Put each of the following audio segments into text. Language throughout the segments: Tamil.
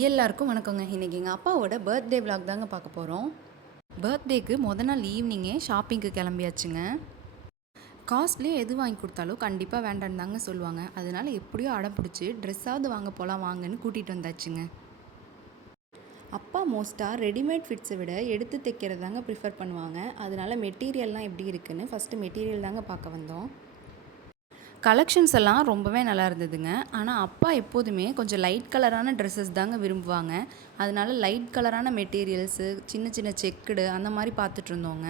எல்லாருக்கும் வணக்கங்க. இன்றைக்கி எங்கள் அப்பாவோட பர்த்டே விலாக் தாங்க பார்க்க போகிறோம். பர்த்டேக்கு நாள் ஈவினிங்கே ஷாப்பிங்க்கு கிளம்பியாச்சுங்க. காஸ்ட்லியே எது வாங்கி கொடுத்தாலும் கண்டிப்பாக வேண்டான்னு தாங்க சொல்லுவாங்க. அதனால் எப்படியோ அடம் பிடிச்சி ட்ரெஸ்ஸாவது வாங்க போகலாம் வாங்கன்னு கூட்டிகிட்டு வந்தாச்சுங்க. அப்பா மோஸ்ட்டாக ரெடிமேட் ஃபிட்ஸை விட எடுத்து தைக்கிறது தாங்க ப்ரிஃபர் பண்ணுவாங்க. அதனால் மெட்டீரியல்லாம் எப்படி இருக்குதுன்னு ஃபஸ்ட்டு மெட்டீரியல் தாங்க பார்க்க வந்தோம். கலெக்ஷன்ஸ் எல்லாம் ரொம்பவே நல்லா இருந்ததுங்க. ஆனால் அப்பா எப்போதுமே கொஞ்சம் லைட் கலரான ட்ரெஸ்ஸஸ் தாங்க விரும்புவாங்க. அதனால லைட் கலரான மெட்டீரியல்ஸு, சின்ன சின்ன செக்குடு அந்த மாதிரி பார்த்துட்ருந்தோங்க.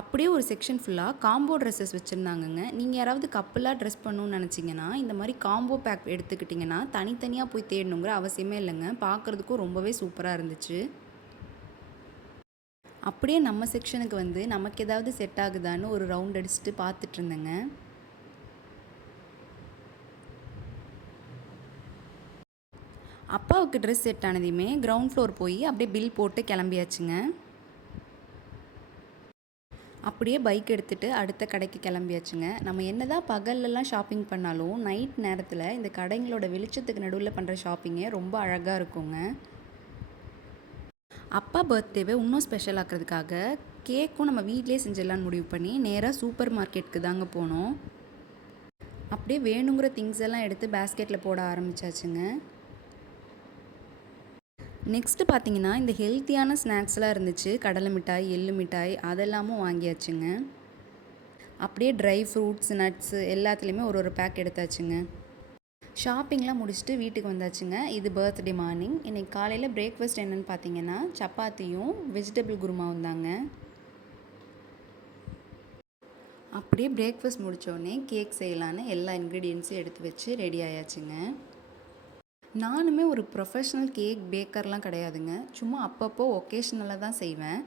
அப்படியே ஒரு செக்ஷன் ஃபுல்லாக காம்போ ட்ரெஸ்ஸஸ் வச்சுருந்தாங்கங்க. நீங்கள் யாராவது கப்புலாக ட்ரெஸ் பண்ணணுன்னு நினச்சிங்கன்னா இந்த மாதிரி காம்போ பேக் எடுத்துக்கிட்டிங்கன்னா தனித்தனியாக போய் தேடணுங்கிற அவசியமே இல்லைங்க. பார்க்குறதுக்கும் ரொம்பவே சூப்பராக இருந்துச்சு. அப்படியே நம்ம செக்ஷனுக்கு வந்து நமக்கு ஏதாவது செட் ஆகுதான்னு ஒரு ரவுண்ட் அடிச்சுட்டு பார்த்துட்டு இருந்தேங்க. அப்பாவுக்கு ட்ரெஸ் செட் ஆனதையுமே கிரவுண்ட் ஃப்ளோர் போய் அப்படியே பில் போட்டு கிளம்பியாச்சுங்க. அப்படியே பைக் எடுத்துகிட்டு அடுத்த கடைக்கு கிளம்பியாச்சுங்க. நம்ம என்ன தான் பகல்லலாம் ஷாப்பிங் பண்ணாலும் நைட் நேரத்தில் இந்த கடைங்களோட வெளிச்சத்துக்கு நடுவில் பண்ணுற ஷாப்பிங்கே ரொம்ப அழகாக இருக்குங்க. அப்பா பர்த்டேவை இன்னும் ஸ்பெஷல் ஆக்கிறதுக்காக கேக்கும் நம்ம வீட்டிலே செஞ்சிடலான்னு முடிவு பண்ணி நேராக சூப்பர் மார்க்கெட்டுக்கு தாங்க போனோம். அப்படியே வேணுங்கிற திங்ஸ் எல்லாம் எடுத்து பேஸ்கெட்டில் போட ஆரம்பித்தாச்சுங்க. நெக்ஸ்ட்டு பார்த்தீங்கன்னா இந்த ஹெல்த்தியான ஸ்நாக்ஸ்லாம் இருந்துச்சு. கடலை மிட்டாய், எள்ளு மிட்டாய் அதெல்லாமும் வாங்கியாச்சுங்க. அப்படியே ட்ரை ஃப்ரூட்ஸ், நட்ஸு எல்லாத்துலேயுமே ஒரு பேக் எடுத்தாச்சுங்க. ஷாப்பிங்லாம் முடிச்சுட்டு வீட்டுக்கு வந்தாச்சுங்க. இது பர்த்டே மார்னிங். இன்றைக்கி காலையில் பிரேக்ஃபாஸ்ட் என்னென்னு பார்த்தீங்கன்னா சப்பாத்தியும் வெஜிடபிள் குருமாவும் தாங்க. அப்படியே பிரேக்ஃபாஸ்ட் முடித்தோடனே கேக் செய்யலான்னு எல்லா இன்க்ரீடியன்ஸும் எடுத்து வச்சு ரெடி ஆயாச்சுங்க. நானுமே ஒரு ப்ரொஃபஷ்னல் கேக் பேக்கர்லாம் கிடையாதுங்க. சும்மா அப்பப்போ ஒகேஷ்னலாக தான் செய்வேன்.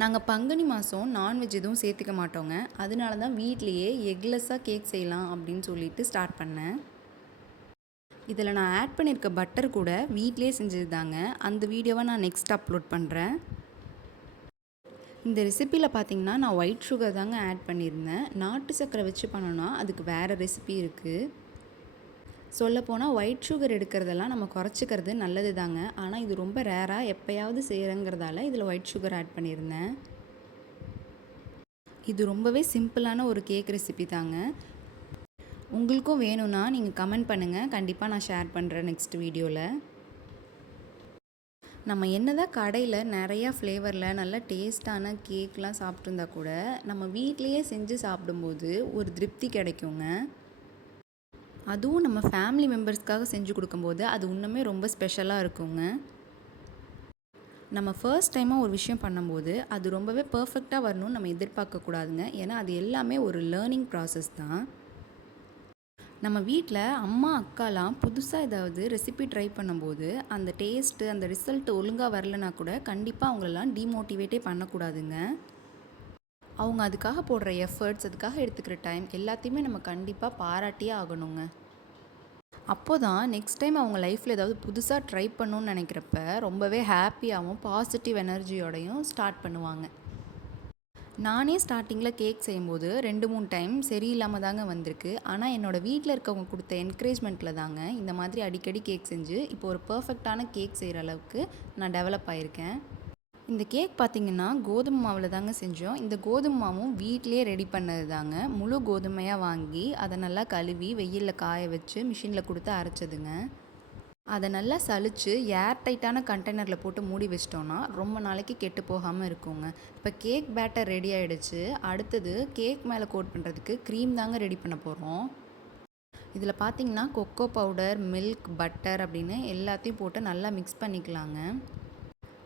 நாங்கள் பங்குனி மாதம் நான்வெஜ் எதுவும் சேர்த்துக்க மாட்டோங்க. அதனால தான் வீட்லேயே எக்லெஸ்ஸாக கேக் செய்யலாம் அப்படின்னு சொல்லிட்டு ஸ்டார்ட் பண்ணேன். இதில் நான் ஆட் பண்ணியிருக்க பட்டர் கூட வீட்லேயே செஞ்சது தாங்க. அந்த வீடியோவை நான் நெக்ஸ்ட் அப்லோட் பண்ணுறேன். இந்த ரெசிப்பியில் பார்த்தீங்கன்னா நான் ஒயிட் சுகர் தாங்க ஆட் பண்ணியிருந்தேன். நாட்டு சர்க்கரை வச்சு பண்ணோன்னா அதுக்கு வேறு ரெசிபி இருக்குது. சொல்லப்போனால் ஒயிட் சுகர் எடுக்கிறதெல்லாம் நம்ம குறைச்சிக்கிறது நல்லது தாங்க. ஆனால் இது ரொம்ப ரேராக எப்போயாவது செய்கிறங்கிறதால இதில் ஒயிட் சுகர் ஆட் பண்ணியிருந்தேன். இது ரொம்பவே சிம்பிளான ஒரு கேக் ரெசிபி தாங்க. உங்களுக்கும் வேணும்னா நீங்கள் கமெண்ட் பண்ணுங்கள். கண்டிப்பாக நான் ஷேர் பண்ணுறேன் நெக்ஸ்ட் வீடியோவில். நம்ம என்ன தான் கடையில் நிறையா ஃப்ளேவரில் நல்ல டேஸ்ட்டான கேக்லாம் சாப்பிட்ருந்தா கூட நம்ம வீட்லேயே செஞ்சு சாப்பிடும்போது ஒரு திருப்தி கிடைக்குங்க. அதுவும் நம்ம ஃபேமிலி மெம்பர்ஸ்க்காக செஞ்சு கொடுக்கும்போது அது இன்னுமே ரொம்ப ஸ்பெஷலாக இருக்குங்க. நம்ம ஃபர்ஸ்ட் டைமாக ஒரு விஷயம் பண்ணும்போது அது ரொம்பவே பர்ஃபெக்டாக வரணும்னு நம்ம எதிர்பார்க்கக்கூடாதுங்க. ஏன்னா அது எல்லாமே ஒரு லேர்னிங் ப்ராசஸ் தான். நம்ம வீட்டில் அம்மா அக்காலாம் புதுசாக ஏதாவது ரெசிபி ட்ரை பண்ணும்போது அந்த டேஸ்ட்டு அந்த ரிசல்ட் ஒழுங்காக வரலனா கூட கண்டிப்பாக அவங்களெல்லாம் டிமோட்டிவேட்டே பண்ணக்கூடாதுங்க. அவங்க அதுக்காக போடுற எஃபர்ட்ஸ், அதுக்காக எடுத்துக்கிற டைம் எல்லாத்தையுமே நம்ம கண்டிப்பாக பாராட்டியே ஆகணுங்க. அப்போ தான் நெக்ஸ்ட் டைம் அவங்க லைஃப்பில் ஏதாவது புதுசாக ட்ரை பண்ணணுன்னு நினைக்கிறப்ப ரொம்பவே ஹாப்பியாகவும் பாசிட்டிவ் எனர்ஜியோடையும் ஸ்டார்ட் பண்ணுவாங்க. நானே ஸ்டார்டிங்கில் கேக் செய்யும்போது 2-3 டைம் சரியில்லாமல் தாங்க வந்திருக்கு. ஆனால் என்னோடய வீட்டில் இருக்கவங்க கொடுத்த என்கரேஜ்மெண்ட்டில் தாங்க இந்த மாதிரி அடிக்கடி கேக் செஞ்சு இப்போ ஒரு பர்ஃபெக்டான கேக் செய்கிற அளவுக்கு நான் டெவலப் ஆகியிருக்கேன். இந்த கேக் பார்த்திங்கன்னா கோதுமை மாவில் தாங்க செஞ்சோம். இந்த கோதுமை மாவும் வீட்டிலே ரெடி பண்ணது தாங்க. முழு கோதுமையாக வாங்கி அதை நல்லா கழுவி வெயிலில் காய வச்சு மிஷினில் கொடுத்து அரைச்சதுங்க. அதை நல்லா சலித்து ஏர் டைட்டான கண்டெய்னரில் போட்டு மூடி வச்சிட்டோன்னா ரொம்ப நாளைக்கு கெட்டு போகாமல் இருக்குங்க. இப்போ கேக் பேட்டர் ரெடி ஆகிடுச்சு. அடுத்தது கேக் மேலே கோட் பண்ணுறதுக்கு க்ரீம் தாங்க ரெடி பண்ண போகிறோம். இதில் பார்த்திங்கன்னா கொக்கோ பவுடர், மில்க், பட்டர் அப்படின்னு எல்லாத்தையும் போட்டு நல்லா மிக்ஸ் பண்ணிக்கலாங்க.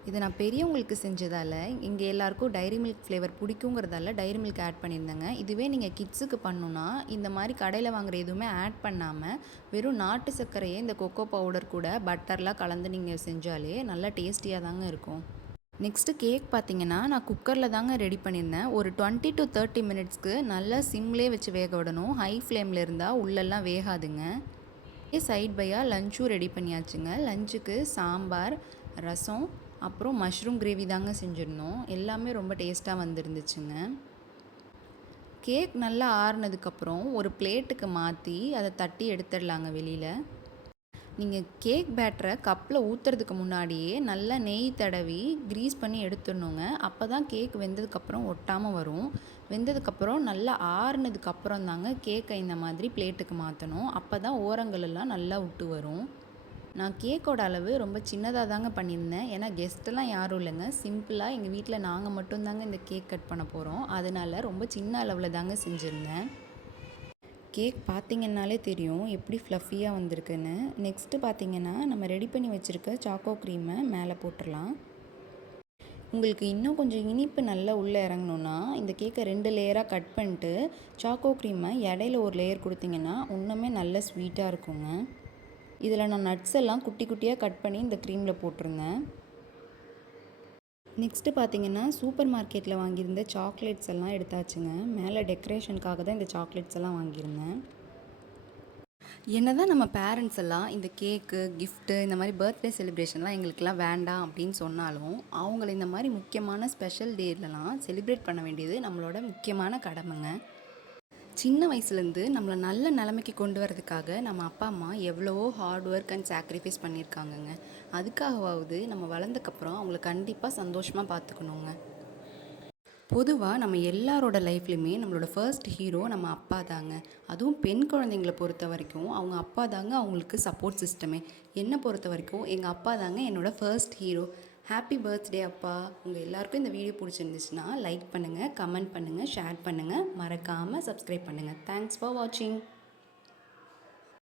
இதை நான் பெரியவங்களுக்கு செஞ்சதால் இங்கே எல்லாேருக்கும் டைரி மில்க் ஃப்ளேவர் பிடிக்குங்கிறதால டைரி மில்க் ஆட் பண்ணியிருந்தேங்க. இதுவே நீங்கள் கிட்ஸுக்கு பண்ணணுன்னா இந்த மாதிரி கடையில் வாங்குகிற எதுவுமே ஆட் பண்ணாமல் வெறும் நாட்டு சர்க்கரையே இந்த கொக்கோ பவுடர் கூட பட்டர்லாம் கலந்து நீங்கள் செஞ்சாலே நல்லா டேஸ்டியாக தாங்க இருக்கும். நெக்ஸ்ட்டு கேக் பார்த்திங்கன்னா நான் குக்கரில் தாங்க ரெடி பண்ணியிருந்தேன். ஒரு 20 to 30 மினிட்ஸ்க்கு நல்லா சிம்லேயே வச்சு வேக விடணும். ஹை ஃப்ளேமில் இருந்தால் உள்ளெல்லாம் வேகாதுங்க. Side பையாக லஞ்சும் ready பண்ணியாச்சுங்க. லஞ்சுக்கு சாம்பார், ரசம், அப்புறம் மஷ்ரூம் கிரேவி தாங்க செஞ்சுருந்தோம். எல்லாமே ரொம்ப டேஸ்ட்டாக வந்துருந்துச்சுங்க. கேக் நல்லா ஆறுனதுக்கப்புறம் ஒரு பிளேட்டுக்கு மாற்றி அதை தட்டி எடுத்துடலாங்க வெளியில். நீங்கள் கேக் பேட்டரை கப்பில் ஊற்றுறதுக்கு முன்னாடியே நல்லா நெய் தடவி க்ரீஸ் பண்ணி எடுத்துடணுங்க. அப்போ தான் கேக் வெந்ததுக்கப்புறம் ஒட்டாமல் வரும். வெந்ததுக்கப்புறம் நல்லா ஆறுனதுக்கப்புறம் தாங்க கேக்கை இந்த மாதிரி பிளேட்டுக்கு மாற்றணும். அப்போ தான் ஓரங்களெல்லாம் நல்லா விட்டு வரும். நான் கேக்கோட அளவு ரொம்ப சின்னதாக தாங்க பண்ணியிருந்தேன். ஏன்னா கெஸ்ட்டெல்லாம் யாரும் இல்லைங்க. சிம்பிளாக எங்கள் வீட்டில் நாங்கள் மட்டும்தாங்க இந்த கேக் கட் பண்ண போகிறோம். அதனால ரொம்ப சின்ன அளவில் தாங்க செஞ்சுருந்தேன். கேக் பார்த்திங்கன்னாலே தெரியும் எப்படி ஃப்ளஃபியாக வந்திருக்குன்னு. நெக்ஸ்ட்டு பார்த்திங்கன்னா நம்ம ரெடி பண்ணி வச்சுருக்க சாக்கோ க்ரீமை மேலே போட்டுடலாம். உங்களுக்கு இன்னும் கொஞ்சம் இனிப்பு நல்லா உள்ளே இறங்கணுன்னா இந்த கேக்கை 2 லேயராக கட் பண்ணிட்டு சாக்கோ க்ரீமை இடையில ஒரு லேயர் கொடுத்திங்கன்னா இன்னுமே நல்ல ஸ்வீட்டாக இருக்குங்க. இதில் நான் நட்ஸ் எல்லாம் குட்டி குட்டியாக கட் பண்ணி இந்த க்ரீமில் போட்டிருந்தேன். நெக்ஸ்ட்டு பார்த்திங்கன்னா சூப்பர் மார்க்கெட்டில் வாங்கியிருந்த சாக்லேட்ஸ் எல்லாம் எடுத்தாச்சுங்க. மேலே டெக்கரேஷனுக்காக தான் இந்த சாக்லேட்ஸ் எல்லாம் வாங்கியிருந்தேன். என்ன தான் நம்ம பேரண்ட்ஸ் எல்லாம் இந்த கேக்கு, கிஃப்ட்டு இந்த மாதிரி பர்த்டே செலிப்ரேஷன்லாம் எங்களுக்கெல்லாம் வேண்டாம் அப்படின்னு சொன்னாலும் அவங்கள இந்த மாதிரி முக்கியமான ஸ்பெஷல் டேலலாம் செலிப்ரேட் பண்ண வேண்டியது நம்மளோட முக்கியமான கடமைங்க. சின்ன வயசுலேருந்து நம்மளை நல்ல நிலைமைக்கு கொண்டு வரதுக்காக நம்ம அப்பா அம்மா எவ்வளவோ ஹார்ட் ஒர்க் அண்ட் சாக்ரிஃபைஸ் பண்ணியிருக்காங்கங்க. அதுக்காகவாவது நம்ம வளர்ந்தக்கப்புறம் அவங்கள கண்டிப்பாக சந்தோஷமாக பார்த்துக்கணுங்க. பொதுவாக நம்ம எல்லாரோட லைஃப்லையுமே நம்மளோட ஃபர்ஸ்ட் ஹீரோ நம்ம அப்பா தாங்க. அதுவும் பெண் குழந்தைங்களை பொறுத்த வரைக்கும் அவங்க அப்பா தாங்க அவங்களுக்கு சப்போர்ட் சிஸ்டமே. என்னை பொறுத்த வரைக்கும் எங்கள் அப்பா தாங்க என்னோடய ஃபர்ஸ்ட் ஹீரோ. ஹாப்பி பர்த்டே அப்பா. உங்கள் எல்லாருக்கும் இந்த வீடியோ பிடிச்சிருந்துச்சுன்னா லைக் பண்ணுங்கள், கமெண்ட் பண்ணுங்கள், ஷேர் பண்ணுங்கள், மறக்காமல் சப்ஸ்கிரைப் பண்ணுங்கள். தேங்க்ஸ் ஃபார் வாட்சிங்.